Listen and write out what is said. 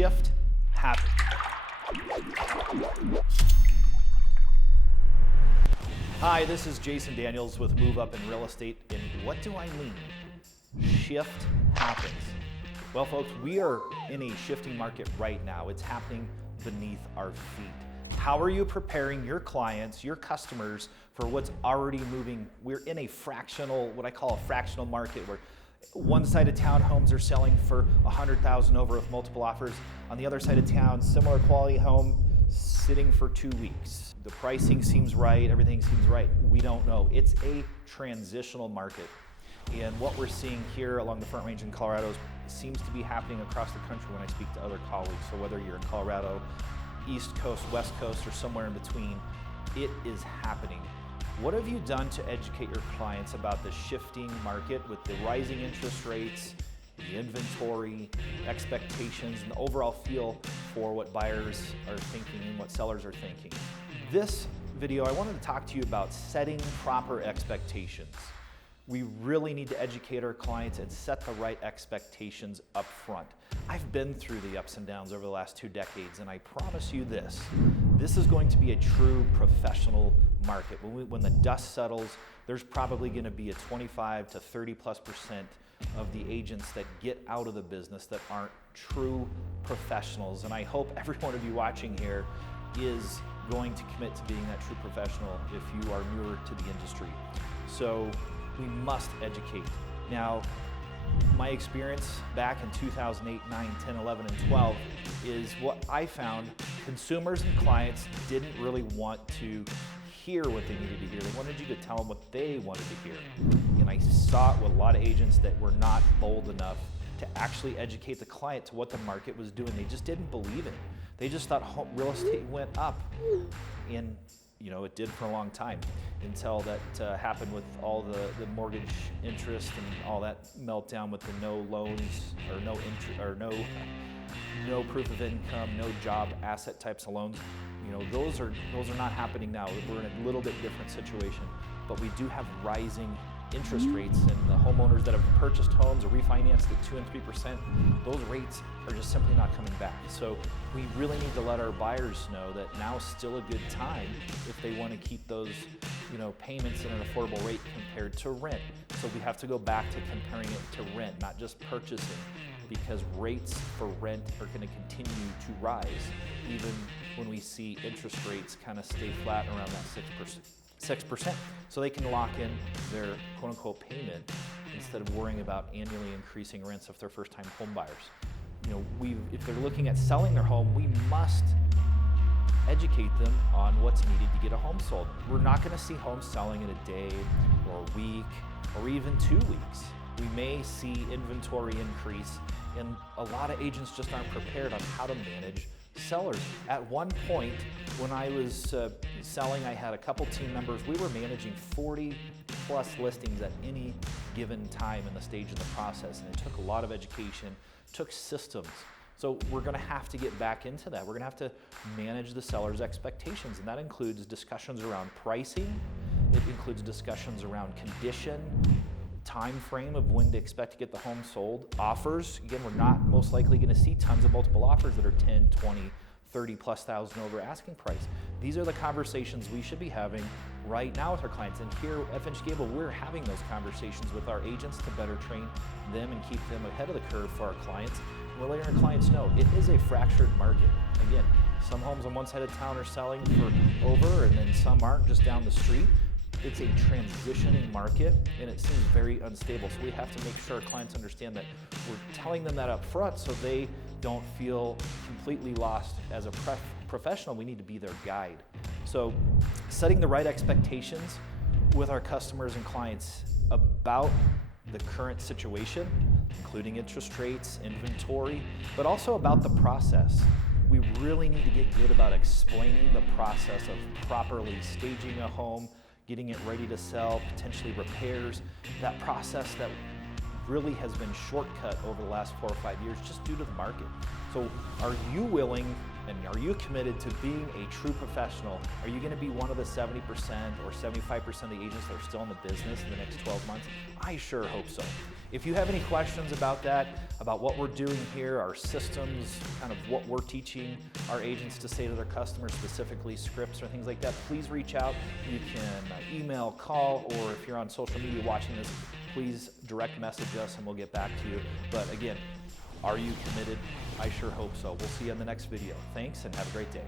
shift happens. Hi, this is Jason Daniels with Move Up in Real Estate, and what do I mean? Shift happens. Well, folks, we are in a shifting market right now. It's happening beneath our feet. How are you preparing your clients, your customers, for what's already moving? We're in a fractional, what I call a fractional market, where one side of town homes are selling for $100,000 over with multiple offers. On the other side of town, similar quality home sitting for 2 weeks. The pricing seems right, everything seems right. We don't know. It's a transitional market. And what we're seeing here along the Front Range in Colorado seems to be happening across the country when I speak to other colleagues. So whether you're in Colorado, East Coast, West Coast, or somewhere in between, it is happening. What have you done to educate your clients about the shifting market with the rising interest rates, the inventory, expectations, and the overall feel for what buyers are thinking and what sellers are thinking? This video, I wanted to talk to you about setting proper expectations. We really need to educate our clients and set the right expectations up front. I've been through the ups and downs over the last 2 decades, and I promise you this is going to be a true professional market. When the dust settles, there's probably going to be a 25 to 30+% of the agents that get out of the business that aren't true professionals. And I hope every one of you watching here is going to commit to being that true professional if you are newer to the industry. So we must educate. Now, my experience back in 2008, 9, 10, 11, and 12 is what I found consumers and clients didn't really want to hear what they needed to hear. They wanted you to tell them what they wanted to hear. And I saw it with a lot of agents that were not bold enough to actually educate the client to what the market was doing. They just didn't believe it. They just thought real estate went up. And it did for a long time until that happened with all the mortgage interest and all that meltdown with the no loans or no interest or no proof of income, no job asset types of loans. Those are not happening now. We're in a little bit different situation, but we do have rising interest rates, and the homeowners that have purchased homes or refinanced at 2 and 3%, those rates are just simply not coming back. So we really need to let our buyers know that now is still a good time if they want to keep those payments at an affordable rate compared to rent. So we have to go back to comparing it to rent, not just purchasing, because rates for rent are going to continue to rise even when we see interest rates kind of stay flat around that 6%, so they can lock in their quote-unquote payment instead of worrying about annually increasing rents if they're first-time home buyers. If they're looking at selling their home, we must educate them on what's needed to get a home sold. We're not going to see homes selling in a day or a week or even 2 weeks. We may see inventory increase, and a lot of agents just aren't prepared on how to manage sellers. At one point, when I was selling, I had a couple team members. We were managing 40+ listings at any given time in the stage of the process, and it took a lot of education, took systems. So we're going to have to get back into that. We're going to have to manage the seller's expectations, and that includes discussions around pricing. It includes discussions around condition, time frame of when to expect to get the home sold, offers. Again, we're not most likely going to see tons of multiple offers that are 10, 20, 30+ thousand over asking price. These are the conversations we should be having right now with our clients. And here at FNG Gable, we're having those conversations with our agents to better train them and keep them ahead of the curve for our clients. And we're letting our clients know it is a fractured market. Again, some homes on one side of town are selling for over, and then some aren't, just down the street. It's a transitioning market, and it seems very unstable. So we have to make sure our clients understand that we're telling them that up front so they don't feel completely lost. As a professional, we need to be their guide. So setting the right expectations with our customers and clients about the current situation, including interest rates, inventory, but also about the process. We really need to get good about explaining the process of properly staging a home, getting it ready to sell, potentially repairs, that process that really has been shortcut over the last 4 or 5 years just due to the market. So are you willing and are you committed to being a true professional? Are you going to be one of the 70% or 75% of the agents that are still in the business in the next 12 months? I sure hope so. If you have any questions about that, about what we're doing here, our systems, kind of what we're teaching our agents to say to their customers, specifically scripts or things like that, please reach out. You can email, call, or if you're on social media watching this, please direct message us and we'll get back to you. But again, are you committed? I sure hope so. We'll see you in the next video. Thanks and have a great day.